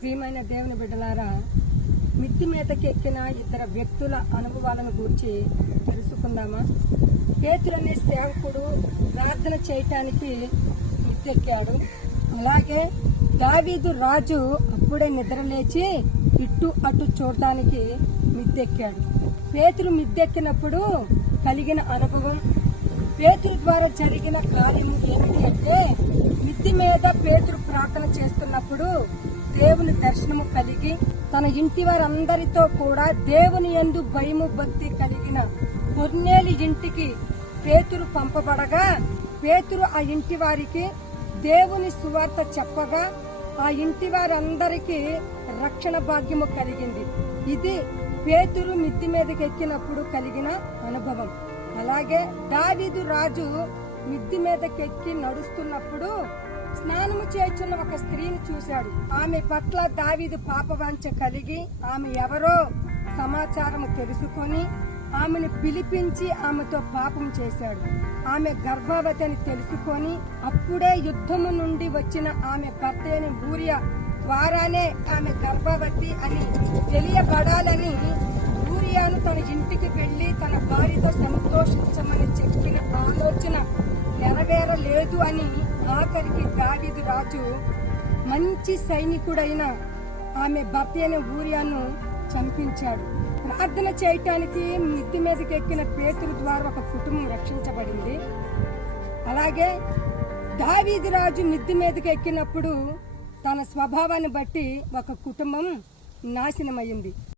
ప్రియమైన దేవుని బిడ్డలారా మిత్తి మీదకి ఎక్కిన వ్యక్తుల అనుభవాలను గురించి తెలుసుకుందామా? పేతులనే సేవకుడు ప్రార్థన చేయటానికి మిద్దెక్కాడు అలాగే దావీదు రాజు అప్పుడే నిద్రలేచి ఇటు అటు చూడటానికి మిద్దెక్కాడు. పేతులు మిద్దెక్కినప్పుడు కలిగిన అనుభవం పేతురు ద్వారా జరిగిన కార్యము ఏమిటి అంటే మిద్ది మీద పేతురు ప్రార్థన చేస్తున్నప్పుడు దేవుని దర్శనము కలిగి తన ఇంటి వారందరితో కూడా దేవుని యందు భయము భక్తి కలిగిన కొన్నేలి ఇంటికి పేతురు పంపబడగా పేతురు ఆ ఇంటి వారికి దేవుని సువార్త చెప్పగా ఆ ఇంటి వారందరికీ రక్షణ భాగ్యము కలిగింది. ఇది పేతురు మిద్ది మీదకి ఎక్కినప్పుడు కలిగిన అనుభవం. అలాగే దావీదు రాజు మిద్ది మీదకి ఎక్కి నడుస్తున్నప్పుడు స్నానము చేస్తున్న ఒక స్త్రీని చూశాడు. ఆమె పట్ల దావీదు పాపవాంఛ కలిగి ఆమె ఎవరో సమాచారం తెలుసుకొని ఆమెను పిలిపించి ఆమెతో పాపం చేశాడు. ఆమె గర్భవతి అని తెలుసుకొని అప్పుడే యుద్ధము నుండి వచ్చిన ఆమె భర్త అయిన ఊరియా ద్వారానే ఆమె గర్భవతి అని తెలియబడాలని ఊరియాను తన ఇంటికి వెళ్ళి తన భార్యతో సంతోషించమని చెప్పిన ఆలోచన నెరవేరలేదు అని ఆఖరికి దావీదు రాజు మంచి సైనికుడైన ఆమె భర్త అయిన ఊరియాను చంపించాడు. ప్రార్థన చేయటానికి మిద్ది మీదకి ఎక్కిన పేతురు ద్వారా ఒక కుటుంబం రక్షించబడింది. అలాగే దావీదు రాజు మిద్ది మీదకి ఎక్కినప్పుడు తన స్వభావాన్ని బట్టి ఒక కుటుంబం నాశనమైంది.